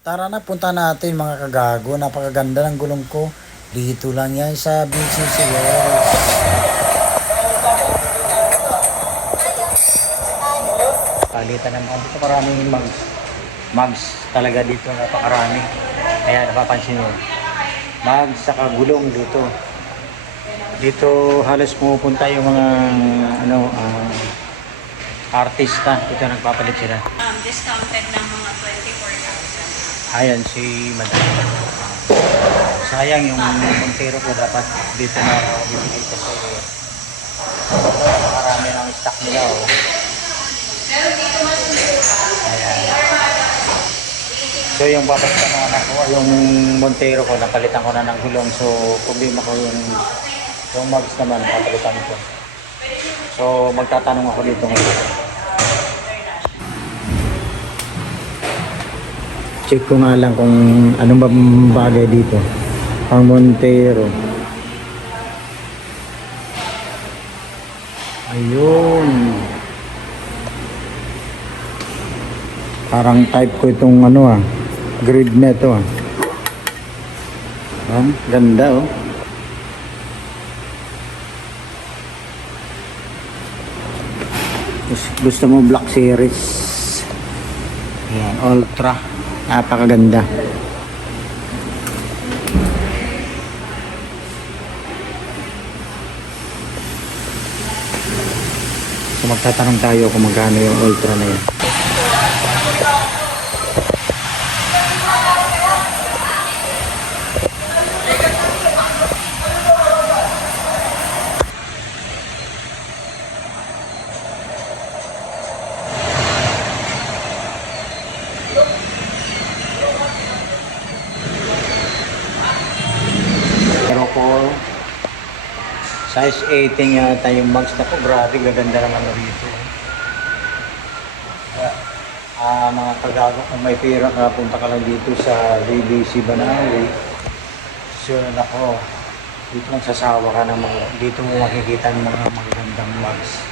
Tara na, punta natin mga kagago. Napakaganda ng gulong ko. Dito lang yan sa BCC Wells. Palitan naman dito, maraming mags talaga dito, napakarami. Kaya napapansin nyo, mags saka gulong dito. Dito halos pumupunta yung mga artista. Dito nagpapalit sila. Discounted ng mga 24,000. Ayan si Madam. Sayang yung Montero ko, dapat dito na ako bibigay kasi marami ng stock nila. Oh. Pero dito mas Ayan. So yung babasta ng anak ko, yung Montero ko, napalitan ko na ng gulong. So problema ko yung mags naman, napalitan ko. So magtatanong ako dito ngayon. Check ko nga lang kung anong bagay dito. Ang Montero. Ayun. Parang type ko itong grid na ito ganda oh. Gusto mo Black Series. Ayan, Ultra. Napakaganda. So magtatanong tayo kung magkano yung Ultra na yun. Pero po size 18 yata yung mags na po. Grabe, gaganda naman na rito. Mga kagago, kung may pera ka, punta ka lang dito sa VBC Banawi. So nako, dito lang sasawa ka ng dito mo makikita ng mga magagandang mags.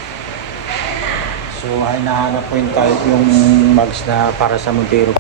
So ay nahanap ko yung type yung mags na para sa Montero.